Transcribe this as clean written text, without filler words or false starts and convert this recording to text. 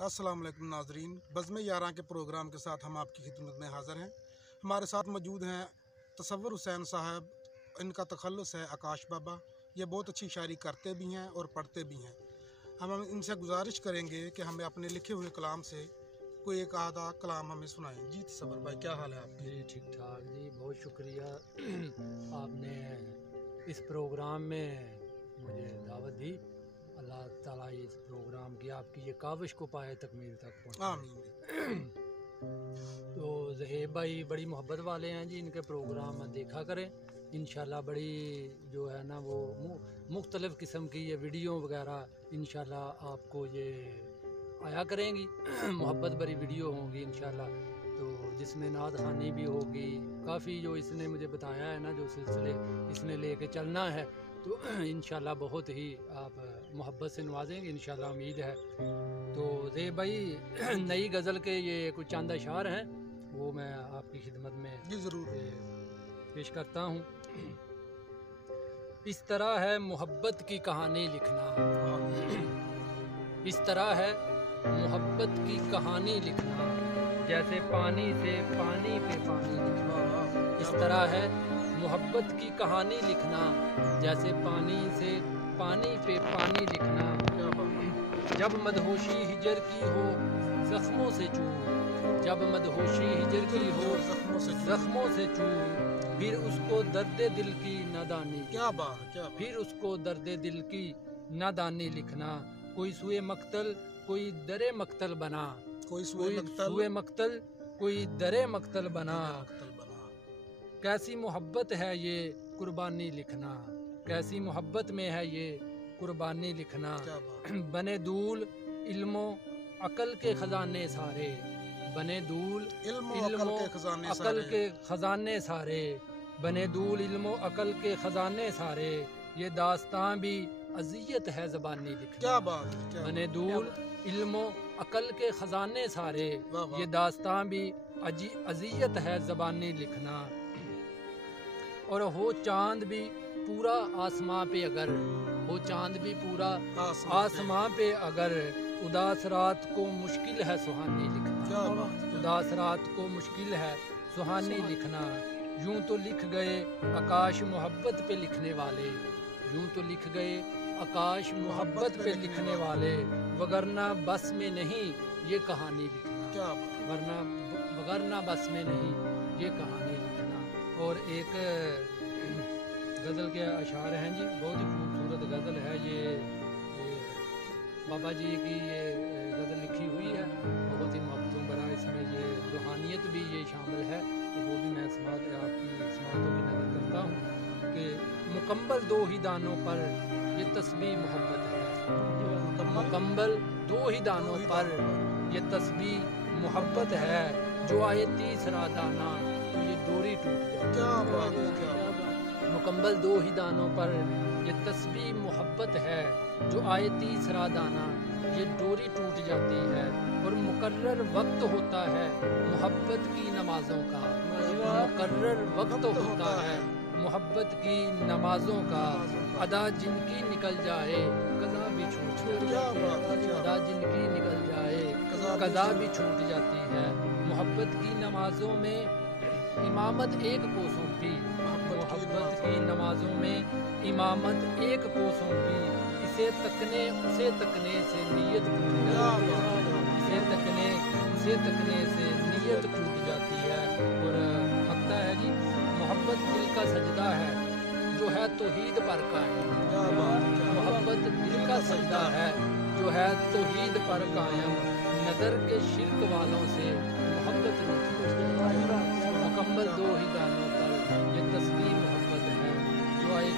अस्सलाम वालेकुम नाजरीन, बज़्म यारां के प्रोग्राम के साथ हम आपकी खिदमत में हाज़िर हैं। हमारे साथ मौजूद हैं तसव्वुर हुसैन साहब, इनका तखल्लुस है आकाश बाबा। ये बहुत अच्छी शायरी करते भी हैं और पढ़ते भी हैं। हम इनसे गुजारिश करेंगे कि हमें अपने लिखे हुए कलाम से कोई एक आधा कलाम हमें सुनाएं। जी तसव्वुर भाई, क्या हाल है आपके? जी ठीक ठाक जी, बहुत शुक्रिया आपने इस प्रोग्राम में मुझे दावत दी। अल्लाह ताला इस प्रोग्राम की आपकी ये काविश को पाए तकमील तक पहुँचाए। आमीन। तो ज़हेब भाई बड़ी मोहब्बत वाले हैं जी, इनके प्रोग्राम देखा करें। इंशाल्लाह बड़ी जो है ना वो मुख्तलिफ़ किस्म की ये वीडियो वगैरह इंशाल्लाह आपको ये आया करेंगी। मोहब्बत भरी वीडियो होंगी इंशाल्लाह, तो जिसमें नात खानी भी होगी। काफ़ी जो इसने मुझे बताया है ना, जो सिलसिले इसने लेके चलना है, तो इंशाल्लाह बहुत ही आप मोहब्बत से नवाजेंगे इंशाल्लाह, उम्मीद है। तो ज़ेब भाई नई गज़ल के ये कुछ चंद अशार हैं, वो मैं आपकी खिदमत में जी ज़रूर। पेश करता हूँ। इस तरह है मोहब्बत की कहानी लिखना, इस तरह है मोहब्बत की कहानी लिखना, जैसे पानी से पानी पे पानी लिखना। इस तरह है मोहब्बत की कहानी लिखना, जैसे पानी से पानी पे पानी लिखना। जब मदहोशी हिजर की हो जख्मों से चूर, जब मदहोशी हिजर की हो जख्मों से चूर, फिर उसको दर्द दिल की नादानी, क्या बात, क्या बात। फिर उसको दर्द दिल की नादानी लिखना। कोई सुए मक्तल कोई दरे मक्तल बना, कोई कोई सुए मक्तल कोई दरे मक्तल बना। कैसी मोहब्बत है ये कुर्बानी लिखना, कैसी मोहब्बत में है ये कुर्बानी लिखना। बने दूल इल्मो अकल के खजाने सारे, बने दूल इल्मो अकल के खजाने सारे, बने दूल इल्मो अकल के खजाने सारे। ये दास्तां भी अजियत है ज़बानी लिखना। क्या बात, क्या बने दूल इल्मो अकल के खजाने सारे, ये दास्तां भी अजियत है ज़बानी लिखना। और हो चांद भी पूरा आसमां पे अगर, हो चांद भी पूरा आसमां पे अगर, उदास रात को मुश्किल है सुहानी लिखना। उदास रात को मुश्किल है सुहानी लिखना। यूं तो लिख गए आकाश मोहब्बत पे लिखने वाले, यूं तो लिख गए आकाश मोहब्बत पे लिखने वाले, वगरना बस में नहीं ये कहानी लिखना, वगरना बस में नहीं ये कहानी लिखना। और एक गज़ल के अशार हैं जी, बहुत ही खूबसूरत गज़ल है ये बाबा जी की ये गज़ल लिखी हुई है, बहुत ही मोहब्बतों भरा। इसमें ये रूहानियत भी ये शामिल है, तो वो भी मैं आपकी समातों की नज़र करता हूँ कि मुकम्मल दो ही दानों पर ये तस्बीह मोहब्बत है, मुकम्मल दो ही दानों पर ये तस्बीह मोहब्बत है। जो आए तीसरा दाना तो ये डोरी टूट जाती है। मुकम्मल दो ही दानों पर ये तस्बीह मोहब्बत है, जो आए तीसरा दाना ये डोरी टूट जाती है। और मुकर्रर वक्त होता है मोहब्बत की नमाज़ों का, मुकर्रर वक्त होता है मोहब्बत की नमाज़ों का। अदा जिनकी निकल जाए कज़ा भी छूट जाती है, अदा जिनकी निकल जाए कज़ा भी छूट जाती है। मोहब्बत की नमाज़ों में इमामत एक को सौंपी, मोहब्बत की नमाज़ों में इमामत एक को सौंपी। इसे तकने से नीयत टूट जाती है, इसे तकने से नीयत टूट जाती है। और लगता है जी मोहब्बत दिल का सजदा है जो है तौहीद पर कायम, मोहब्बत दिल का सजदा है जो है तौहीद पर कायम। नज़र के शिर्क वालों से मोहब्बत मुकम्मल दो ही दानों पर ये तस्बीह मोहब्बत है, जो आए